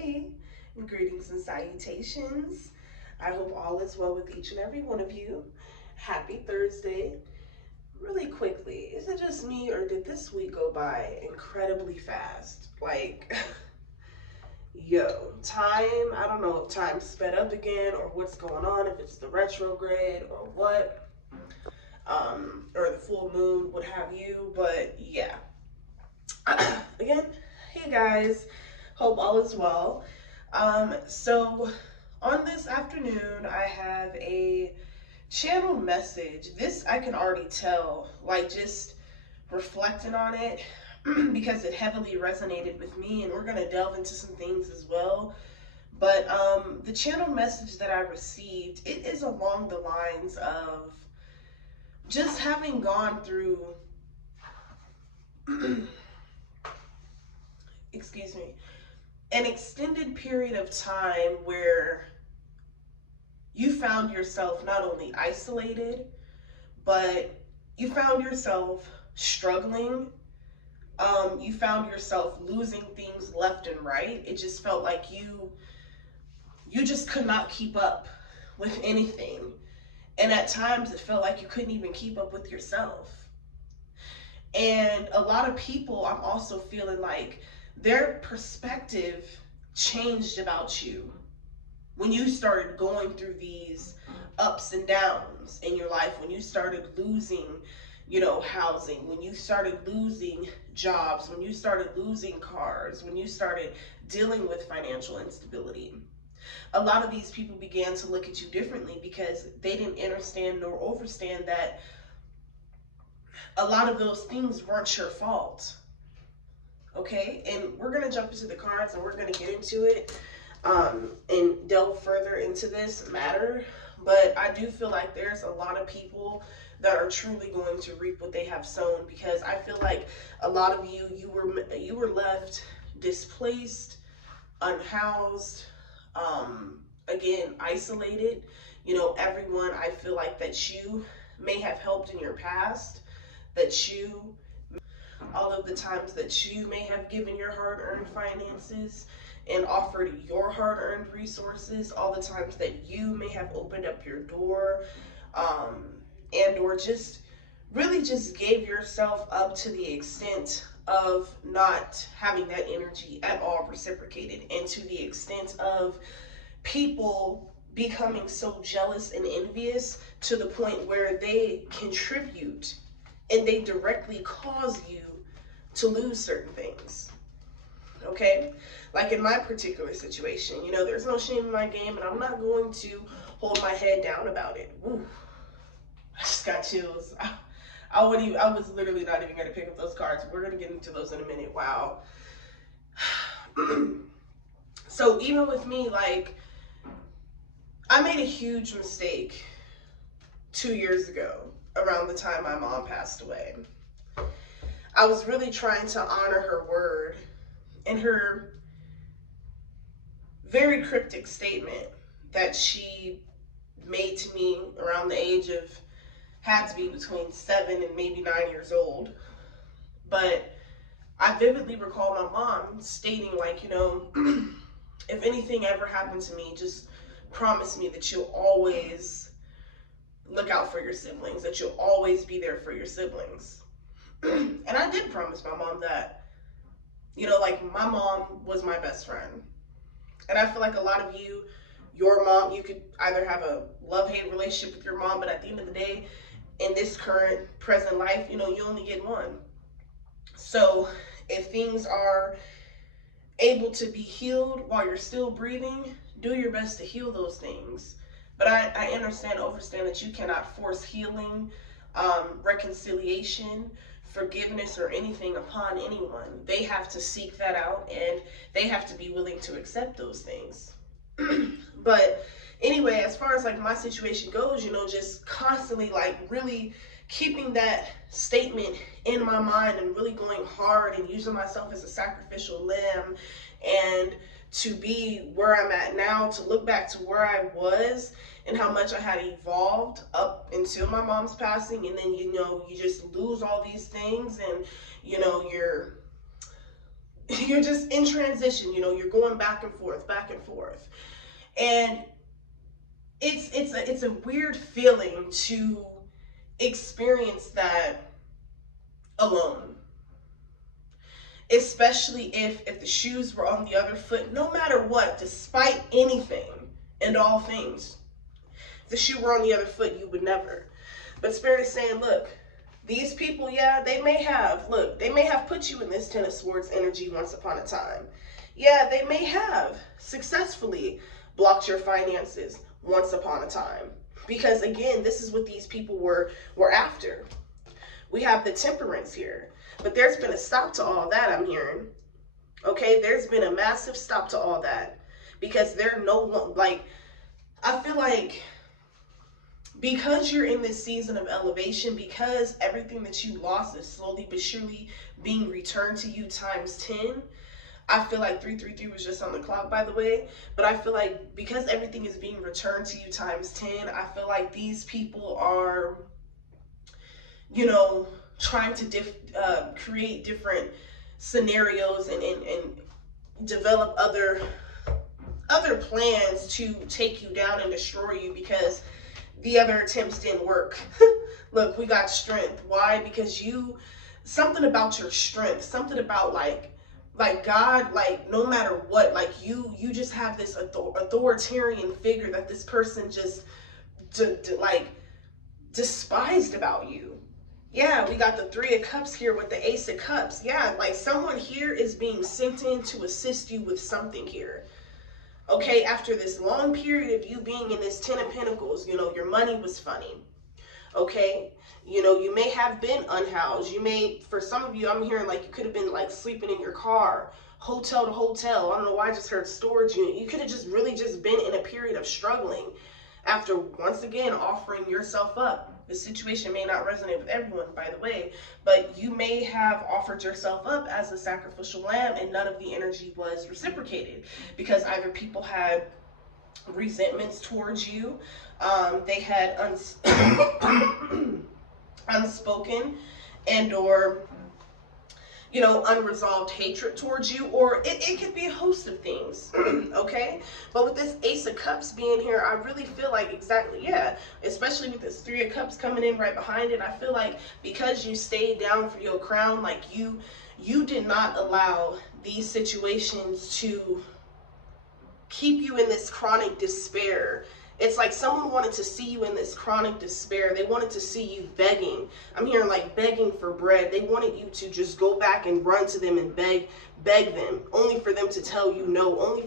Hey, and greetings and salutations. I hope all is well with each and every one of you. Happy Thursday. Really quickly, is it just me or did this week go by incredibly fast? Like, yo, time, I don't know if time sped up again or what's going on, if it's the retrograde or what, or the full moon, what have you, but yeah. Again, hey guys, hope all is well. So on this afternoon, I have a channel message. This I can already tell, like just reflecting on it, because it heavily resonated with me, and we're gonna delve into some things as well. But the channel message that I received, it is along the lines of just having gone through, excuse me, an extended period of time where you found yourself not only isolated, but you found yourself struggling. You found yourself losing things left and right. It just felt like you just could not keep up with anything. And at times it felt like you couldn't even keep up with yourself. And a lot of people, I'm also feeling like their perspective changed about you when you started going through these ups and downs in your life, when you started losing, housing, when you started losing jobs, when you started losing cars, when you started dealing with financial instability. A lot of these people began to look at you differently because they didn't understand nor overstand that a lot of those things weren't your fault. Okay, and we're gonna jump into the cards and we're gonna get into it, and delve further into this matter. But I do feel like there's a lot of people that are truly going to reap what they have sown, because I feel like a lot of you were left displaced, unhoused, again isolated. Everyone I feel like that you may have helped in your past, that you all of the times that you may have given your hard-earned finances and offered your hard-earned resources, all the times that you may have opened up your door, and or just really just gave yourself up to the extent of not having that energy at all reciprocated, and to the extent of people becoming so jealous and envious to the point where they contribute and they directly cause you to lose certain things. Okay, like in my particular situation, there's no shame in my game, and I'm not going to hold my head down about it. Ooh, I just got chills. I was literally not even going to pick up those cards. We're going to get into those in a minute. Wow. So even with me, like, I made a huge mistake 2 years ago around the time my mom passed away. I was really trying to honor her word and her very cryptic statement that she made to me around the age of, had to be between 7 and maybe 9 years old. But I vividly recall my mom stating, like, if anything ever happened to me, just promise me that you'll always look out for your siblings, that you'll always be there for your siblings. And I did promise my mom that. Like, my mom was my best friend. And I feel like a lot of you, your mom, you could either have a love-hate relationship with your mom, but at the end of the day, in this current present life, you only get one. So if things are able to be healed while you're still breathing, do your best to heal those things. But I understand, overstand that you cannot force healing, reconciliation, forgiveness, or anything upon anyone. They have to seek that out, and they have to be willing to accept those things. But anyway, as far as like my situation goes, just constantly like really keeping that statement in my mind and really going hard and using myself as a sacrificial lamb, and to be where I'm at now, to look back to where I was and how much I had evolved up until my mom's passing. And then, you just lose all these things, and, you're, You're just in transition, you know, you're going back and forth, back and forth. And it's a weird feeling to experience that alone. Especially if the shoes were on the other foot, no matter what, despite anything and all things. If the shoe were on the other foot, you would never. But Spirit is saying, look, these people, yeah, they may have put you in this Ten of Swords energy once upon a time. Yeah, they may have successfully blocked your finances once upon a time. Because again, this is what these people were after. We have the Temperance here. But there's been a stop to all that, I'm hearing. Okay, there's been a massive stop to all that. Because they're no one, like, I feel like because you're in this season of elevation, because everything that you lost is slowly but surely being returned to you times 10. I feel like 333 was just on the clock, by the way. But I feel like because everything is being returned to you times 10, I feel like these people are, you know, trying to create different scenarios and develop other plans to take you down and destroy you because the other attempts didn't work. Look, we got strength. Why? Because something about your strength, something about like God, like no matter what, like you just have this authoritarian figure that this person just like despised about you. Yeah, we got the Three of Cups here with the Ace of Cups. Yeah, like someone here is being sent in to assist you with something here. Okay, after this long period of you being in this Ten of Pentacles, you know, your money was funny. Okay, you know, you may have been unhoused. You may, for some of you, I'm hearing like you could have been like sleeping in your car, hotel to hotel. I don't know why I just heard storage unit. You could have just really just been in a period of struggling after once again offering yourself up. This situation may not resonate with everyone, by the way, but you may have offered yourself up as a sacrificial lamb and none of the energy was reciprocated because either people had resentments towards you, they had unspoken and or, you know, unresolved hatred towards you, or it could be a host of things. Okay, but with this Ace of Cups being here, I really feel like exactly, yeah, especially with this Three of Cups coming in right behind it, I feel like because you stayed down for your crown, like you did not allow these situations to keep you in this chronic despair. It's like someone wanted to see you in this chronic despair. They wanted to see you begging. I'm hearing like begging for bread. They wanted you to just go back and run to them and beg them, only for them to tell you no, only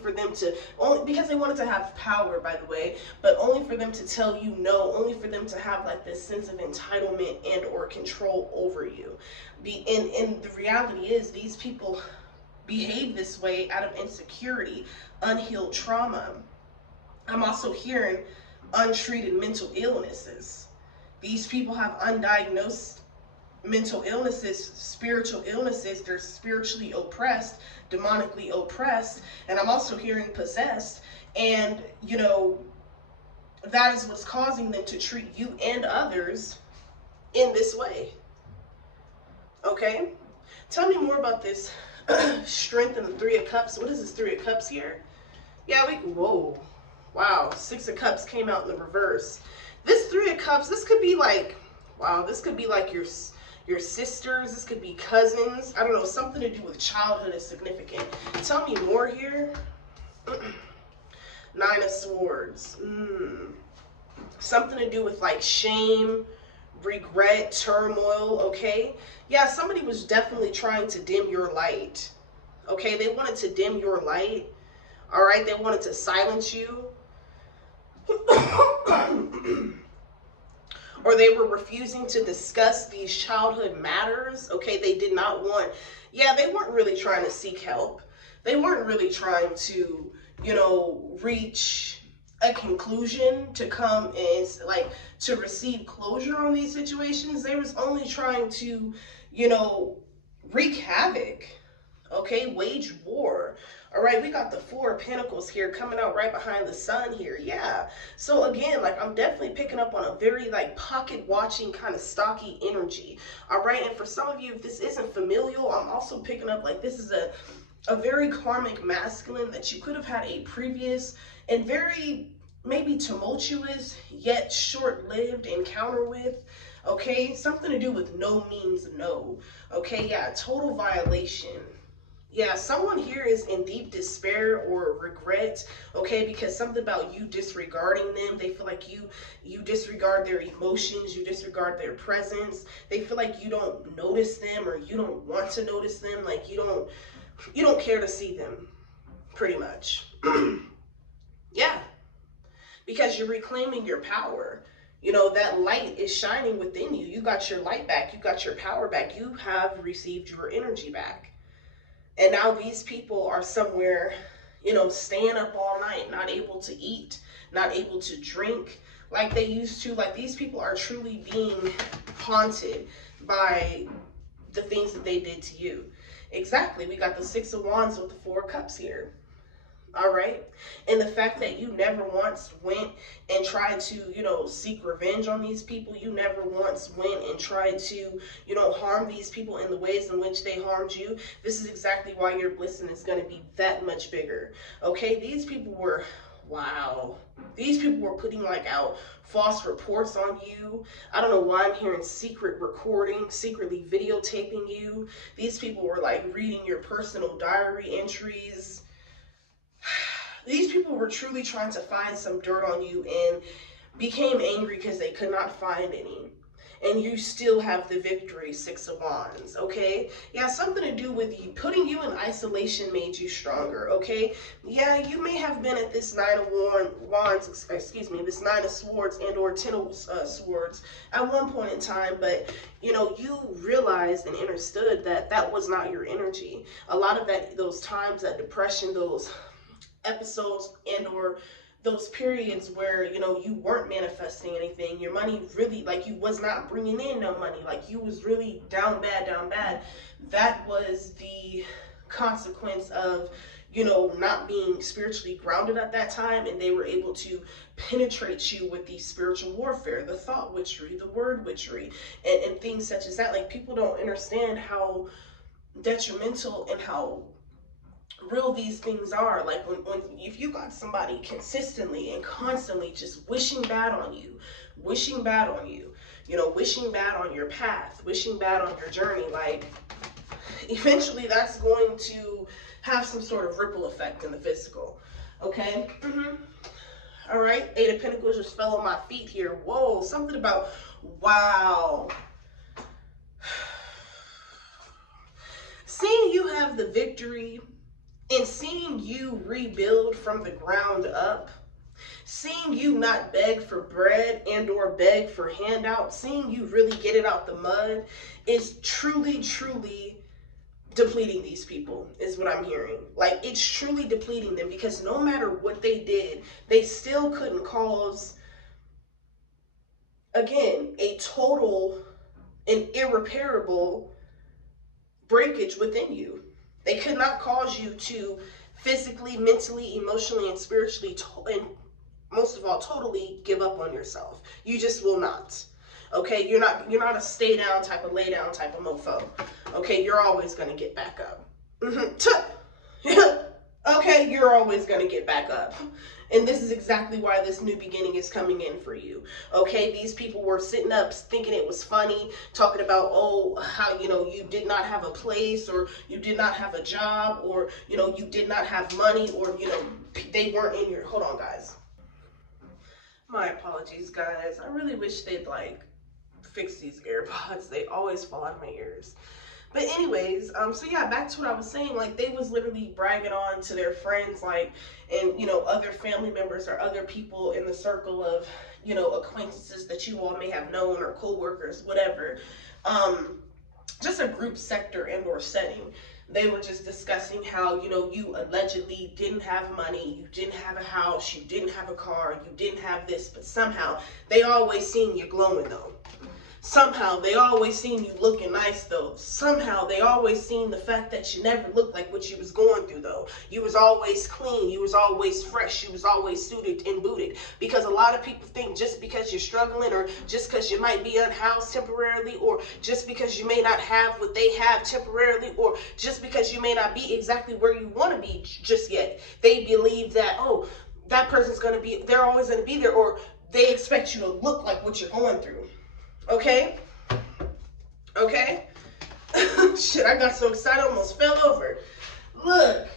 because they wanted to have power, by the way, but only for them to tell you no, only for them to have like this sense of entitlement and or control over you. And the reality is these people behave this way out of insecurity, unhealed trauma. I'm also hearing untreated mental illnesses. These people have undiagnosed mental illnesses, spiritual illnesses. They're spiritually oppressed, demonically oppressed, and I'm also hearing possessed. And, you know, that is what's causing them to treat you and others in this way. Okay? Tell me more about this strength in the Three of Cups. What is this Three of Cups here? Yeah, whoa. Wow, Six of Cups came out in the reverse. This Three of Cups, this could be like, wow, this could be like your sisters. This could be cousins. I don't know, something to do with childhood is significant. Tell me more here. Nine of Swords. Something to do with like shame, regret, turmoil, okay? Yeah, somebody was definitely trying to dim your light. Okay, they wanted to dim your light. All right, they wanted to silence you. Or they were refusing to discuss these childhood matters. Okay, they did not want, yeah, they weren't really trying to seek help. They weren't really trying to, you know, reach a conclusion, to come and like to receive closure on these situations. They was only trying to, you know, wreak havoc. Okay, wage war. All right, we got the Four of Pentacles here coming out right behind the Sun here. Yeah. So again, like I'm definitely picking up on a very like pocket watching kind of stocky energy. All right, and for some of you, if this isn't familial, I'm also picking up like this is a very karmic masculine that you could have had a previous and very maybe tumultuous yet short-lived encounter with. Okay, something to do with no means no. Okay, yeah, total violation. Yeah, someone here is in deep despair or regret, okay, because something about you disregarding them. They feel like you disregard their emotions, you disregard their presence. They feel like you don't notice them, or you don't want to notice them, like you don't care to see them, pretty much. Yeah, because you're reclaiming your power. You know, that light is shining within you. You got your light back, you got your power back, you have received your energy back. And now these people are somewhere, staying up all night, not able to eat, not able to drink like they used to. Like, these people are truly being haunted by the things that they did to you. Exactly. We got the Six of Wands with the Four of Cups here. All right. And the fact that you never once went and tried to, seek revenge on these people. You never once went and tried to, harm these people in the ways in which they harmed you. This is exactly why your blessing is going to be that much bigger. Okay. These people were, wow. These people were putting like out false reports on you. I don't know why I'm hearing secret recording, secretly videotaping you. These people were like reading your personal diary entries. These people were truly trying to find some dirt on you and became angry because they could not find any. And you still have the victory, Six of Wands, okay? Yeah, something to do with you. Putting you in isolation made you stronger, okay? Yeah, you may have been at this Nine of Wands, this Nine of Swords and or Ten of Swords at one point in time, but, you realized and understood that that was not your energy. A lot of those times, that depression, those episodes and or those periods where you weren't manifesting anything, your money really, like, you was not bringing in no money, like you was really down bad, that was the consequence of not being spiritually grounded at that time. And they were able to penetrate you with the spiritual warfare, the thought witchery, the word witchery, and things such as that. Like, people don't understand how detrimental and how real these things are. Like, if you got somebody consistently and constantly just wishing bad on you, wishing bad on your path, wishing bad on your journey, like, eventually that's going to have some sort of ripple effect in the physical. Okay. All right, Eight of Pentacles just fell on my feet here. Whoa, something about, wow. Seeing you have the victory and seeing you rebuild from the ground up, seeing you not beg for bread and or beg for handouts, seeing you really get it out the mud is truly, truly depleting these people, is what I'm hearing. Like, it's truly depleting them, because no matter what they did, they still couldn't cause, again, a total and irreparable breakage within you. They could not cause you to physically, mentally, emotionally, and spiritually, and most of all, totally give up on yourself. You just will not. Okay, you're not a stay down type of lay down type of mofo. Okay, you're always gonna get back up. Okay, you're always gonna get back up. And this is exactly why this new beginning is coming in for you. Okay, these people were sitting up thinking it was funny, talking about, oh, how, you did not have a place, or you did not have a job, or, you did not have money, or, they weren't in your, hold on, guys. My apologies, guys. I really wish they'd, like, fix these AirPods. They always fall out of my ears. But anyways, so yeah, back to what I was saying. Like, they was literally bragging on to their friends, like, and, other family members or other people in the circle of, acquaintances that you all may have known, or co-workers, whatever. Just a group sector and or setting. They were just discussing how, you allegedly didn't have money, you didn't have a house, you didn't have a car, you didn't have this, but somehow they always seen you glowing though. Somehow they always seen you looking nice though. Somehow they always seen the fact that you never looked like what you was going through though. You was always clean, you was always fresh, you was always suited and booted. Because a lot of people think just because you're struggling, or just because you might be unhoused temporarily, or just because you may not have what they have temporarily, or just because you may not be exactly where you want to be just yet, they believe that, oh, that person's going to be, they're always going to be there, or they expect you to look like what you're going through. Okay? Okay? Shit, I got so excited I almost fell over. Look,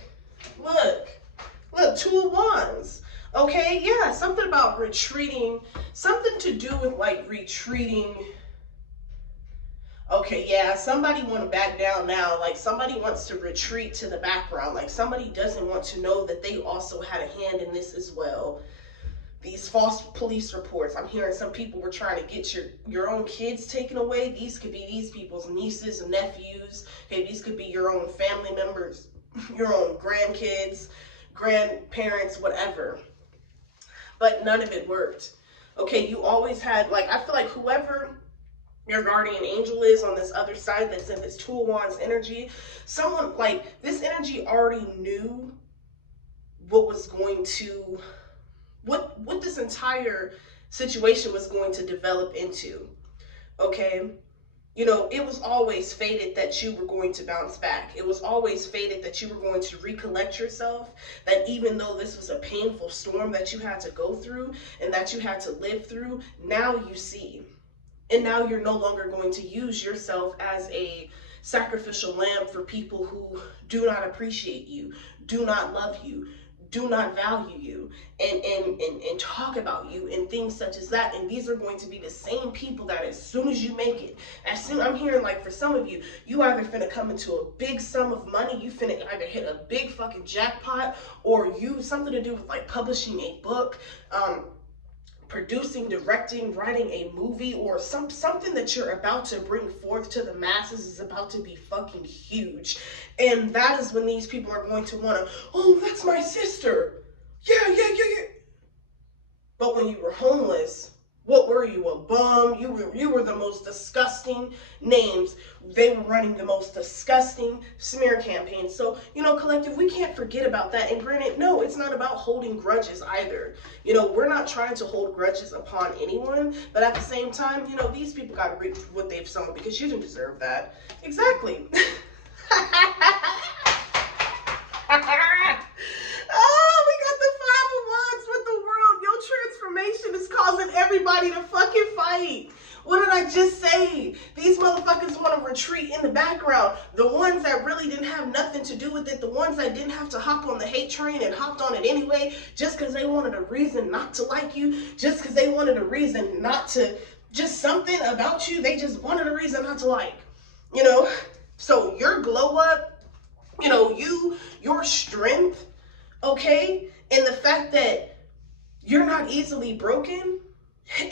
Two of Wands. Okay, yeah, something about retreating, something to do with like retreating. Okay, yeah, somebody want to back down now. Like somebody wants to retreat to the background. Like somebody doesn't want to know that they also had a hand in this as well. These false police reports. I'm hearing some people were trying to get your own kids taken away. These could be these people's nieces and nephews. Okay, these could be your own family members, your own grandkids, grandparents, whatever. But none of it worked. Okay, you always had, like, I feel like whoever your guardian angel is on this other side that's in this Two of Wands energy, someone, like, this energy already knew what was going to, what this entire situation was going to develop into. Okay, you know, it was always fated that you were going to bounce back. It was always fated that you were going to recollect yourself, that even though this was a painful storm that you had to go through and that you had to live through, now you see. And now you're no longer going to use yourself as a sacrificial lamb for people who do not appreciate you, do not love you, do not value you, and talk about you and things such as that. And these are going to be the same people that as soon as you make it, as soon, I'm hearing like for some of you, you either finna come into a big sum of money, you finna either hit a big fucking jackpot, or you, something to do with like publishing a book, producing, directing, writing a movie, or something that you're about to bring forth to the masses is about to be fucking huge. And that is when these people are going to want to, oh, that's my sister. Yeah. But when you were homeless, what were you, a bum? You were the most disgusting names. They were running the most disgusting smear campaigns. So, you know, collective, we can't forget about that. And granted, no, it's not about holding grudges either. You know, we're not trying to hold grudges upon anyone. But at the same time, you know, these people got to reap what they've sown, because you didn't deserve that. Exactly. Oh, we got the Five of Wands with the world. Your transformation is causing everybody to fucking fight. What did I just say? These motherfuckers want to retreat in the background. The ones that really didn't have nothing to do with it, the ones that didn't have to hop on the hate train and hopped on it anyway, just because they wanted a reason not to like you, just because they wanted a reason not to, just something about you, they just wanted a reason not to like, you know? So your glow up, you know, your strength, okay, and the fact that you're not easily broken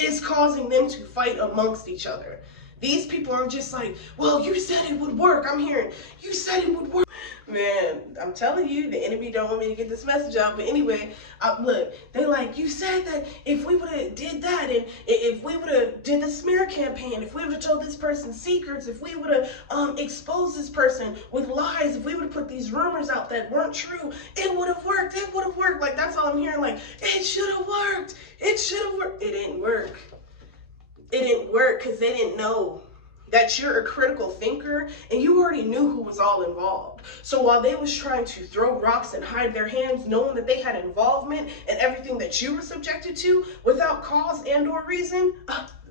is causing them to fight amongst each other. These people are just like, well, you said it would work. I'm hearing, you said it would work. Man, I'm telling you, the enemy don't want me to get this message out. But anyway, look, they like, you said that if we would have did that, and if we would have did the smear campaign, if we would have told this person secrets, if we would have exposed this person with lies, if we would have put these rumors out that weren't true, it would have worked. It would have worked. Like, that's all I'm hearing. Like, it should have worked. It should have worked. It didn't work. It didn't work because they didn't know that you're a critical thinker, and you already knew who was all involved. So while they was trying to throw rocks and hide their hands, knowing that they had involvement in everything that you were subjected to without cause and or reason,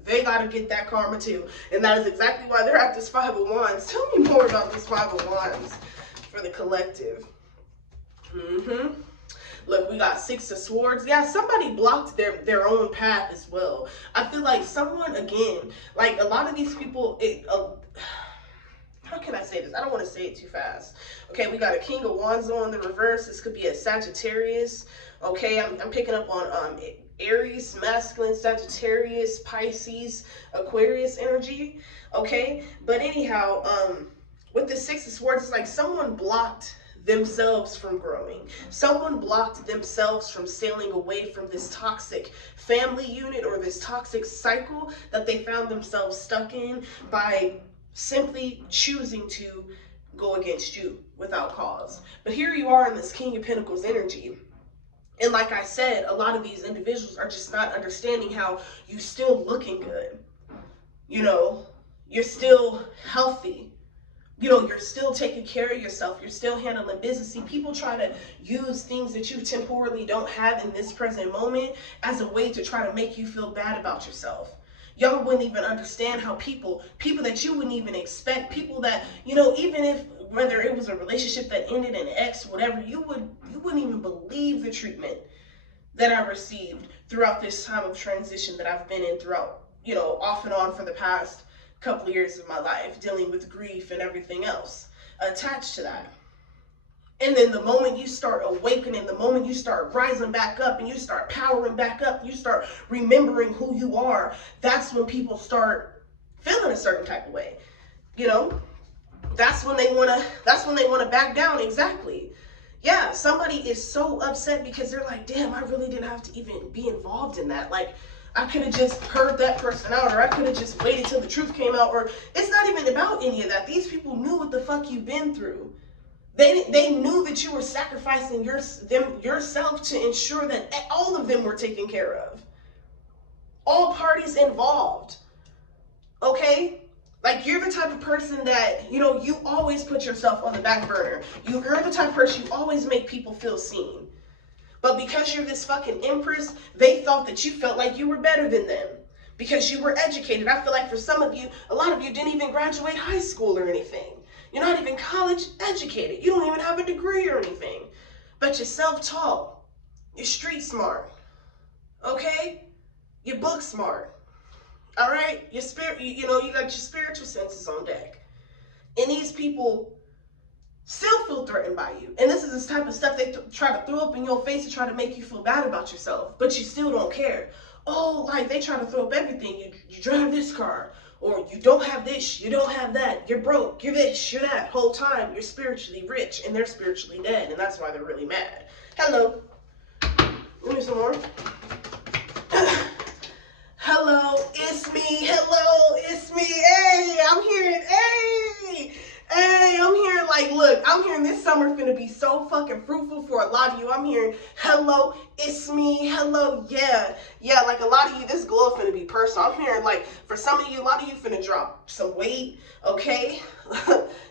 they got to get that karma too. And that is exactly why they're at this Five of Wands. Tell me more about this Five of Wands for the collective. Look, we got Six of Swords. Yeah, somebody blocked their own path as well. I feel like someone, again, like a lot of these people, how can I say this? I don't want to say it too fast. Okay, we got a King of Wands on the reverse. This could be a Sagittarius. Okay, I'm picking up on Aries, masculine, Sagittarius, Pisces, Aquarius energy. Okay, but anyhow, with the Six of Swords, it's like someone blocked themselves from growing. Someone blocked themselves from sailing away from this toxic family unit or this toxic cycle that they found themselves stuck in by simply choosing to go against you without cause. But here you are in this King of Pentacles energy. And like I said, a lot of these individuals are just not understanding how you still looking good. You know, you're still healthy. You know, you're still taking care of yourself. You're still handling business. See, people try to use things that you temporarily don't have in this present moment as a way to try to make you feel bad about yourself. Y'all wouldn't even understand how people that you wouldn't even expect, people that, you know, even if, whether it was a relationship that ended in X, whatever, you wouldn't even believe the treatment that I received throughout this time of transition that I've been in throughout, you know, off and on for the past couple of years of my life, dealing with grief and everything else attached to that. And then the moment you start awakening, the moment you start rising back up and you start powering back up, you start remembering who you are, that's when people start feeling a certain type of way. You know, that's when they wanna back down. Exactly. Yeah, somebody is so upset because they're like, damn, I really didn't have to even be involved in that. Like, I could have just heard that person out, or I could have just waited till the truth came out, or it's not even about any of that. These people knew what the fuck you've been through. They knew that you were sacrificing yourself to ensure that all of them were taken care of. All parties involved. Okay? Like, you're the type of person that, you know, you always put yourself on the back burner. You're the type of person you always make people feel seen. But because you're this fucking empress, they thought that you felt like you were better than them because you were educated. I feel like for some of you, a lot of you didn't even graduate high school or anything. You're not even college educated. You don't even have a degree or anything. But you're self-taught. You're street smart. Okay? You're book smart. All right? Your spirit, you know, you got your spiritual senses on deck. And these people still feel threatened by you. And this is this type of stuff they try to throw up in your face to try to make you feel bad about yourself. But you still don't care. Oh, like, they try to throw up everything. You drive this car. Or you don't have this, you don't have that. You're broke, you're this, you're that. Whole time, you're spiritually rich and they're spiritually dead. And that's why they're really mad. Hello. Give me some more. Hello, it's me. Hello, it's me. Hey, I'm hearing, hey, I'm hearing, like, look, I'm hearing this summer finna be so fucking fruitful for a lot of you. I'm hearing, hello, it's me. Hello, yeah, like a lot of you, this glow finna be personal. I'm hearing, like, for some of you, a lot of you finna drop some weight, okay?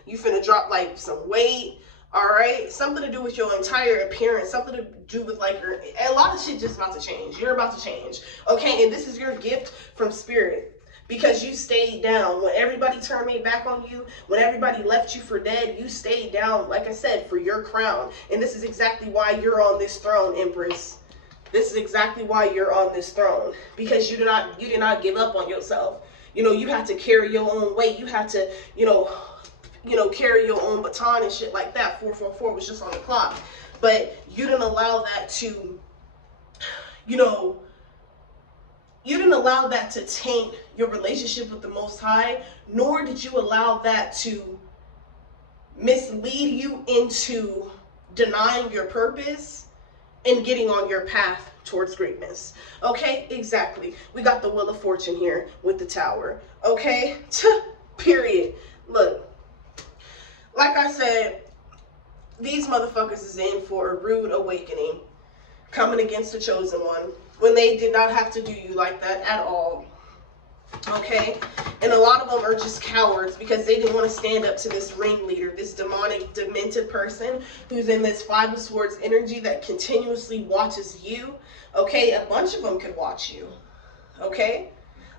You finna drop, like, some weight. All right, something to do with your entire appearance, something to do with, like, a lot of shit just about to change. You're about to change, okay? And this is your gift from spirit because you stayed down. When everybody turned their back on you, when everybody left you for dead, you stayed down, like I said, for your crown. And this is exactly why you're on this throne, Empress. This is exactly why you're on this throne, because you did not give up on yourself. You know, you had to carry your own weight. You had to, you know, carry your own baton and shit like that. 444 was just on the clock. But you didn't allow that to, you didn't allow that to taint your relationship with the Most High, nor did you allow that to mislead you into denying your purpose and getting on your path towards greatness. Okay, exactly. We got the Wheel of Fortune here with the Tower. Okay, period. Look. Like I said, these motherfuckers is in for a rude awakening, coming against the chosen one, when they did not have to do you like that at all. Okay? And a lot of them are just cowards because they didn't want to stand up to this ringleader, this demonic, demented person who's in this Five of Swords energy that continuously watches you. Okay? A bunch of them could watch you. Okay?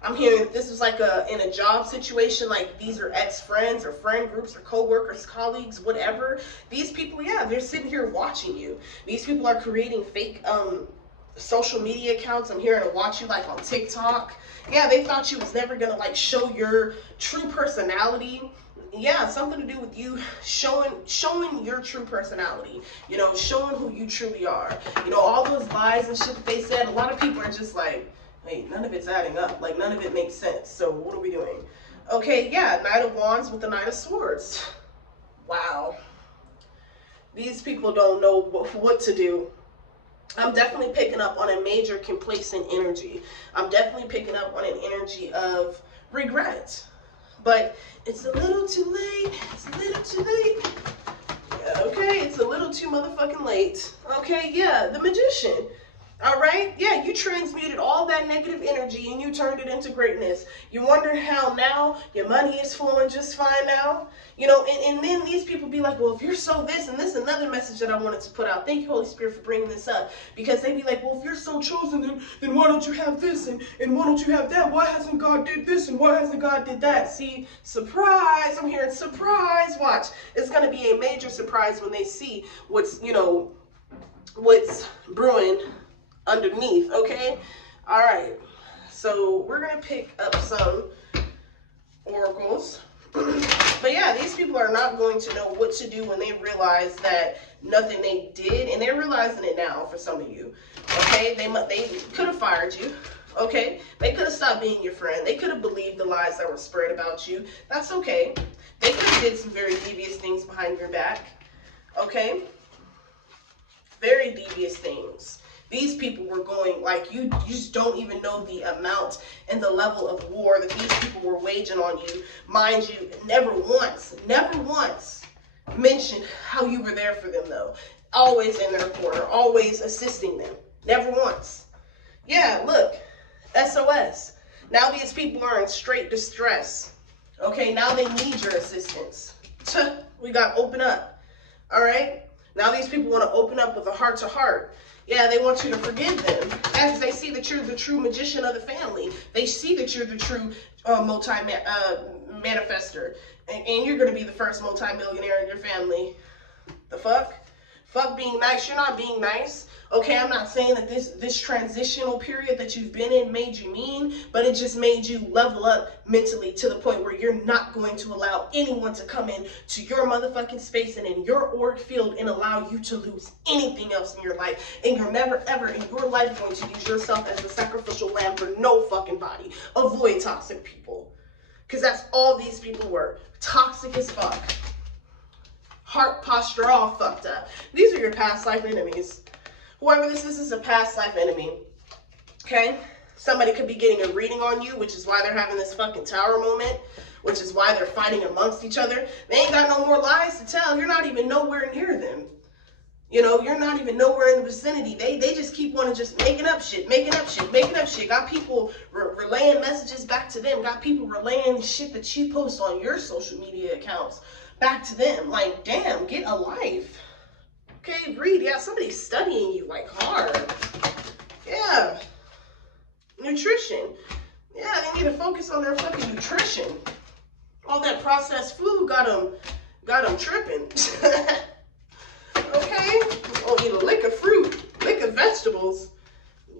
I'm hearing if this was like in a job situation, like these are ex-friends or friend groups or co-workers, colleagues, whatever. These people, yeah, they're sitting here watching you. These people are creating fake social media accounts. I'm hearing to watch you like on TikTok. Yeah, they thought you was never gonna like show your true personality. Yeah, something to do with you showing your true personality. You know, showing who you truly are. You know, all those lies and shit that they said, a lot of people are just like, wait, none of it's adding up. Like, none of it makes sense. So what are we doing? Okay, yeah, Knight of Wands with the Knight of Swords. Wow. These people don't know what to do. I'm definitely picking up on a major complacent energy. I'm definitely picking up on an energy of regret. But it's a little too late. It's a little too late. Yeah, okay, it's a little too motherfucking late. Okay, yeah, the magician. All right, yeah, you transmuted all that negative energy and you turned it into greatness. You wonder how now your money is flowing just fine now. You know, and then these people be like, well, if you're so this, and this is another message that I wanted to put out. Thank you, Holy Spirit, for bringing this up. Because they be like, well, if you're so chosen, then why don't you have this, and why don't you have that? Why hasn't God did this, and why hasn't God did that? See, surprise, I'm hearing surprise. Watch, it's going to be a major surprise when they see what's, you know, what's brewing underneath. Okay, all right, so we're gonna pick up some oracles. But yeah, these people are not going to know what to do when they realize that nothing they did, and they're realizing it now for some of you. Okay, they could have fired you. Okay, they could have stopped being your friend. They could have believed the lies that were spread about you. That's okay. They could have did some very devious things behind your back. Okay, very devious things. These people were going, like, you just don't even know the amount and the level of war that these people were waging on you. Mind you, never once mentioned how you were there for them, though. Always in their corner, always assisting them. Never once. Yeah, look, SOS. Now these people are in straight distress. Okay, now they need your assistance. We got open up. All right? Now these people want to open up with a heart-to-heart. Yeah, they want you to forgive them as they see that you're the true magician of the family. They see that you're the true manifester, and you're going to be the first multi-millionaire in your family. The fuck? Fuck being nice. You're not being nice. Okay, I'm not saying that this transitional period that you've been in made you mean, but it just made you level up mentally to the point where you're not going to allow anyone to come in to your motherfucking space and in your auric field and allow you to lose anything else in your life. And you're never ever in your life going to use yourself as the sacrificial lamb for no fucking body. Avoid toxic people. Because that's all these people were. Toxic as fuck. Heart posture all fucked up. These are your past life enemies. Whoever this is a past life enemy. Okay? Somebody could be getting a reading on you, which is why they're having this fucking tower moment, which is why they're fighting amongst each other. They ain't got no more lies to tell. You're not even nowhere near them. You know, you're not even nowhere in the vicinity. They just keep wanting just making up shit. Got people relaying messages back to them. Got people relaying shit that you post on your social media accounts back to them. Like, damn, get a life. Okay, read. Yeah, somebody's studying you like hard. Yeah. Nutrition. Yeah, they need to focus on their fucking nutrition. All that processed food got them tripping. Okay? Oh, eat a lick of fruit, lick of vegetables,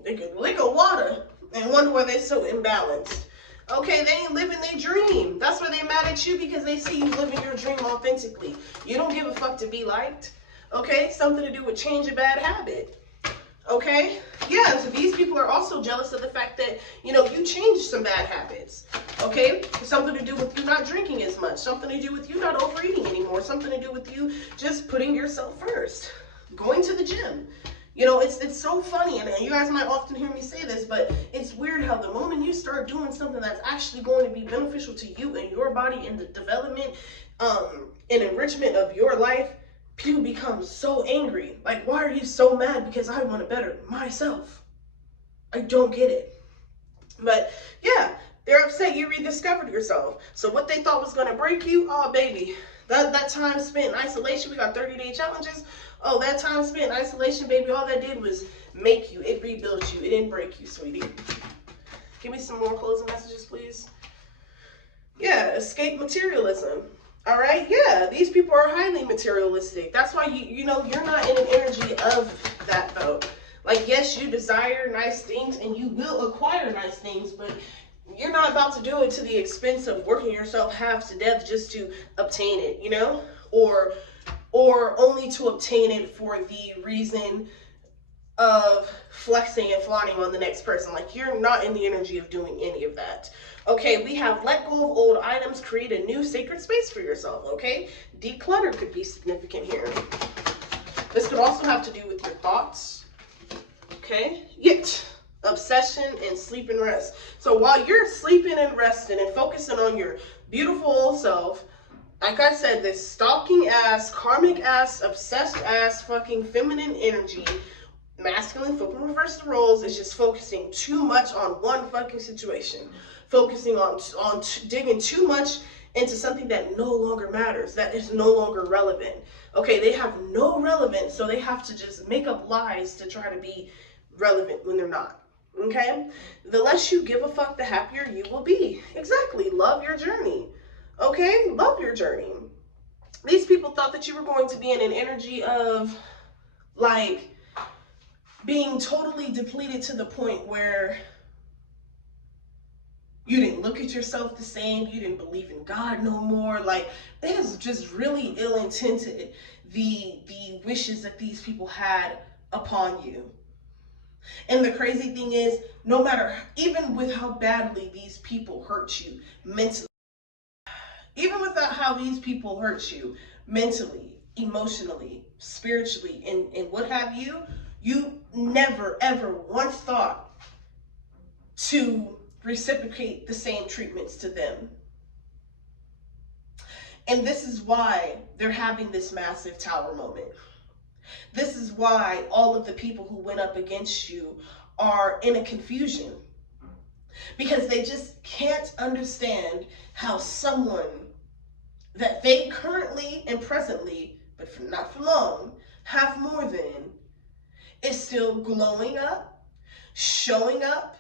lick of water, and wonder why they're so imbalanced. Okay, they ain't living their dream. That's why they mad at you, because they see you living your dream authentically. You don't give a fuck to be liked. Okay, something to do with change a bad habit. Okay, yeah, so these people are also jealous of the fact that, you know, you changed some bad habits. Okay, something to do with you not drinking as much, something to do with you not overeating anymore, something to do with you just putting yourself first, going to the gym. You know, it's so funny, and you guys might often hear me say this, but it's weird how the moment you start doing something that's actually going to be beneficial to you and your body and the development and enrichment of your life, people become so angry. Like, why are you so mad? Because I want to better myself. I don't get it. But yeah, they're upset you rediscovered yourself. So what they thought was going to break you, oh baby, that time spent in isolation, we got 30-day challenges. Oh, that time spent in isolation, baby, all that did was make you. It rebuilt you. It didn't break you, sweetie. Give me some more closing messages, please. Yeah, escape materialism. All right, yeah, these people are highly materialistic. That's why you know, you're not in an energy of that, though. Like, yes, you desire nice things and you will acquire nice things, but you're not about to do it to the expense of working yourself half to death just to obtain it, you know? Or only to obtain it for the reason of flexing and flaunting on the next person. Like, you're not in the energy of doing any of that. Okay, we have let go of old items, create a new sacred space for yourself, okay? Declutter could be significant here. This could also have to do with your thoughts. Okay? Yet, obsession and sleep and rest. So while you're sleeping and resting and focusing on your beautiful old self, like I said, this stalking ass, karmic ass, obsessed ass, fucking feminine energy, masculine flipping reverse the roles, is just focusing too much on one fucking situation. Focusing on digging too much into something that no longer matters, that is no longer relevant. Okay, they have no relevance, so they have to just make up lies to try to be relevant when they're not. Okay? The less you give a fuck, the happier you will be. Exactly. Love your journey. Okay? Love your journey. These people thought that you were going to be in an energy of, like, being totally depleted to the point where you didn't look at yourself the same, you didn't believe in God no more. Like, it is just really ill-intended, the wishes that these people had upon you. And the crazy thing is, no matter, even with how badly these people hurt you mentally, even without how these people hurt you mentally, emotionally, spiritually, and what have you, you never, ever once thought to reciprocate the same treatments to them. And this is why they're having this massive tower moment. This is why all of the people who went up against you are in a confusion. Because they just can't understand how someone that they currently and presently, but for not for long, have more than, is still glowing up, showing up,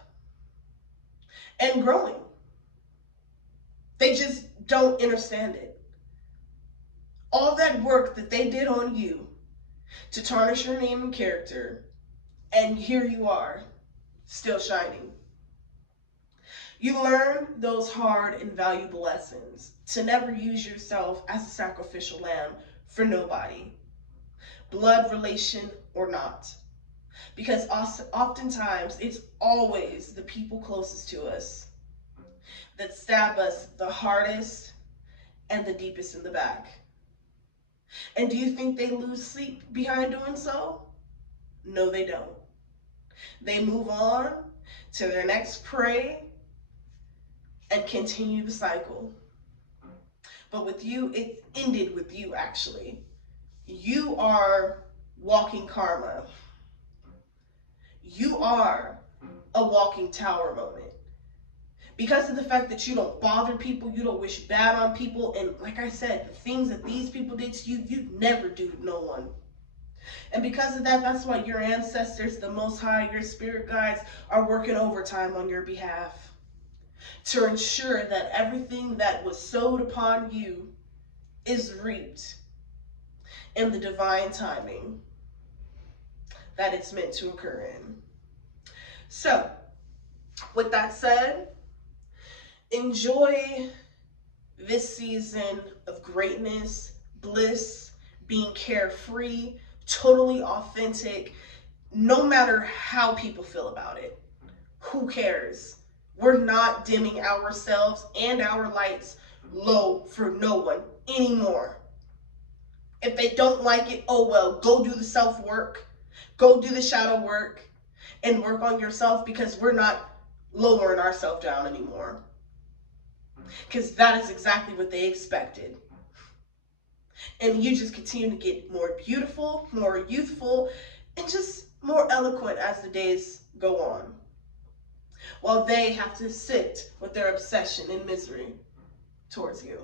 and growing. They just don't understand it. All that work that they did on you to tarnish your name and character, and here you are, still shining. You learn those hard and valuable lessons to never use yourself as a sacrificial lamb for nobody, blood relation or not. Because oftentimes it's always the people closest to us that stab us the hardest and the deepest in the back. And do you think they lose sleep behind doing so? No, they don't. They move on to their next prey and continue the cycle. But with you, it ended with you, actually. You are walking karma. You are a walking tower moment. Because of the fact that you don't bother people, you don't wish bad on people, and like I said, the things that these people did to you, you never do to no one. And because of that, that's why your ancestors, the Most High, your spirit guides, are working overtime on your behalf to ensure that everything that was sowed upon you is reaped in the divine timing that it's meant to occur in. So, with that said, enjoy this season of greatness, bliss, being carefree, totally authentic, no matter how people feel about it. Who cares? We're not dimming ourselves and our lights low for no one anymore. If they don't like it, oh well, go do the self-work, go do the shadow work, and work on yourself, because we're not lowering ourselves down anymore. Because that is exactly what they expected. And you just continue to get more beautiful, more youthful, and just more eloquent as the days go on. While they have to sit with their obsession and misery towards you.